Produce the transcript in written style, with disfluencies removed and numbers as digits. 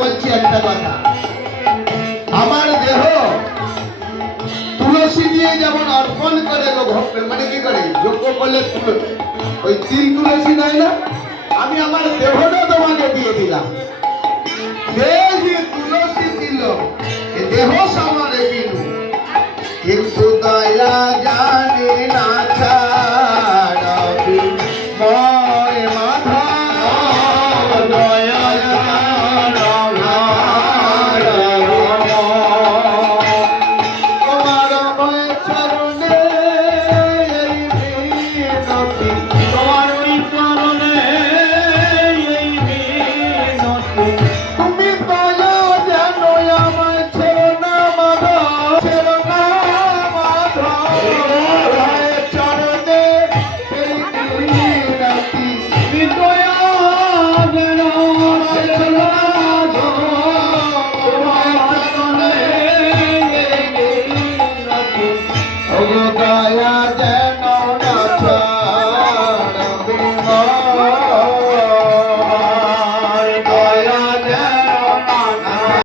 বলছি একটা কথা, আমার দেহ তুলসী দিয়ে যেমন অর্পণ করে মানে কি করে যোগ্য করলে ওই তিল তুলসী দেয় না, আমি আমার দেহটা তোমাকে দিয়ে দিলাম। তুলসী দিল দেহ সামারে কিনু, কিন্তু দয়া জানে না ছাড়াবি ময় মাধব, দয়া তোমার ময় চরণে তোমার ওই চরণে তুমি দয়া জানো আমার